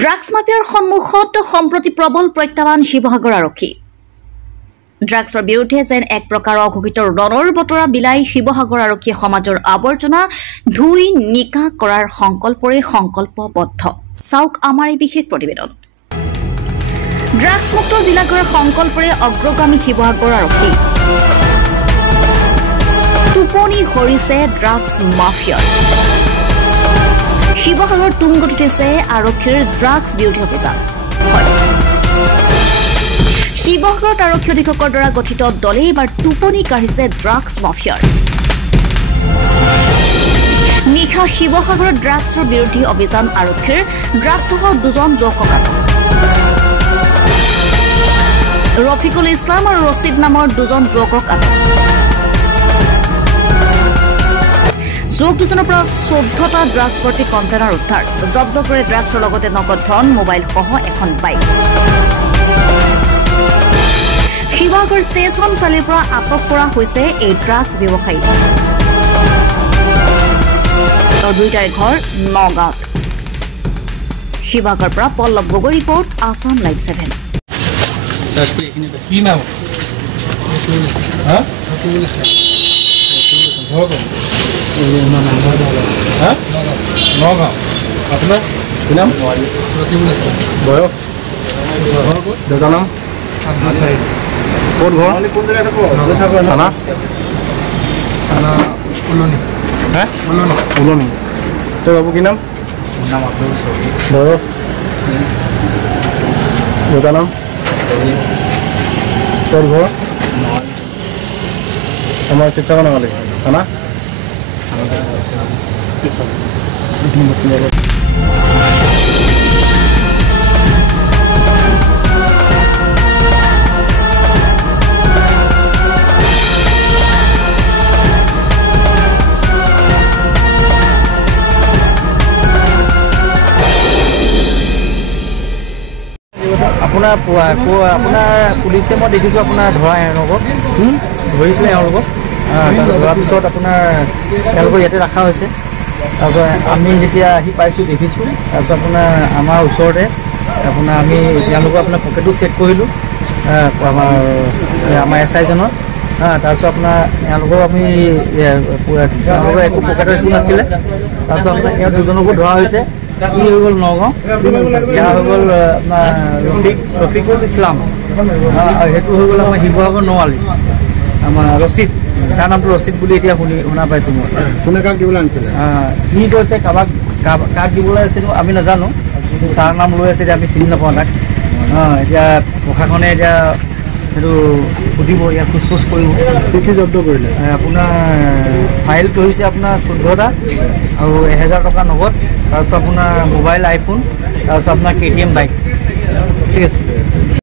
Drugs মাফিয়াৰ সন্মুখত সম্প্ৰতি প্ৰবল প্ৰত্যাহ্বান শিৱসাগৰ আৰক্ষী। ড্ৰাগছৰ বিৰুদ্ধে যেন এক প্ৰকাৰ অঘোষিত ৰণৰ বতৰা বিলাই শিৱসাগৰ আৰক্ষীয়ে সমাজৰ আৱৰ্জনা ধুই নিকা কৰাৰ সংকল্পৰে সংকল্পবদ্ধ। চাওক আমাৰ এই বিশেষ প্ৰতিবেদন। ড্ৰাগছমুক্ত জিলা গঢ়াৰ সংকল্পৰে অগ্ৰগামী শিৱসাগৰ আৰক্ষী। টোপনি সৰিছে ড্ৰাগছ মাফিয়াৰ। শিৱসাগৰ তুংগত উঠিছে আৰক্ষীৰ ড্ৰাগছ বিৰোধী অভিযান। শিৱসাগৰত আৰক্ষী অধীক্ষকৰ দ্বাৰা গঠিত দলে এইবাৰ টোপনি কাঢ়িছে ড্ৰাগছ মাফিয়াৰ। নিশা শিৱসাগৰত ড্ৰাগছৰ বিৰোধী অভিযান আৰক্ষীৰ ড্ৰাগছসহ দুজন যুৱকক আটক। ৰফিকুল ইছলাম আৰু ৰছিদ নামৰ দুজন যুৱকক আটক। যুৱক দুজনৰ পৰা 14টা ড্ৰাগছ ভৰ্তি কণ্টেইনাৰ উদ্ধাৰ। জব্দ কৰে ড্ৰাগছৰ লগতে নগদ ধন, মোবাইলসহ এখন বাইক। শিৱসাগৰ ষ্টেচন চালিৰ পৰা আটক কৰা হৈছে এই ড্ৰাগছ ব্যৱসায়ী। দুয়োটাৰে ঘৰ নগাঁৱত। শিৱসাগৰৰ পৰা পল্লৱ গগৈ ৰিপৰ্ট, আছাম লাইভ 7। নগাঁও। আপোনাৰ কি নাম? বয়স? দেউতাৰ নাম? ক'ত ঘৰ? থানা? উলনি। তোৰ বাবু কি নাম? বয়স? দেউতাৰ নাম? তোৰ ঘৰ? আমাৰ শিৱসাগৰ নাগালে থানা? আপোনাৰ পুলিচে মই দেখিছোঁ আপোনাৰ ধৰা এওঁলোকক ধৰিছিলে। এওঁলোকক ধৰাৰ পিছত আপোনাৰ তেওঁলোকক ইয়াতে ৰখা হৈছে। তাৰপিছত আমি যেতিয়া আহি পাইছোঁ দেখিছোঁ। তাৰপিছত আপোনাৰ আমাৰ ওচৰতে আপোনাৰ আমি তেওঁলোকক আপোনাৰ পকেটটো চেক কৰিলোঁ আমাৰ SI-জনৰ। তাৰপিছত আপোনাৰ এওঁলোকক আমি তেওঁলোকৰ একো পকেটৰ একো নাছিলে। তাৰপিছত আপোনাৰ এওঁ দুজনকো ধৰা হৈছে। কি হৈ গ'ল নগাঁও, এয়া হৈ গ'ল আপোনাৰ ৰফিকুল ইছলাম, সেইটো হৈ গ'ল আমাৰ শিৱসাগৰ নৱালী আমাৰ ৰচিদ। তাৰ নামটো ৰচিদ বুলি এতিয়া শুনা পাইছোঁ মই। কোনে কাক দিবলৈ আনিছিলে? সি কৈছে কাক দিবলৈ আছিল আমি নাজানো। তাৰ নাম লৈ আছে, এতিয়া আমি চিনি নাপাওঁ তাক। এতিয়া প্ৰশাসনে এতিয়া সেইটো সুধিব, ইয়াত সোধ কৰিব। কি জব্দ কৰিলে? আপোনাৰ ফাইল ধৰিছে আপোনাৰ 14টা আৰু 1000 টকা নগদ। তাৰপিছত আপোনাৰ মোবাইল, আইফোন, তাৰপিছত আপোনাৰ KTM বাইক। ঠিক আছে।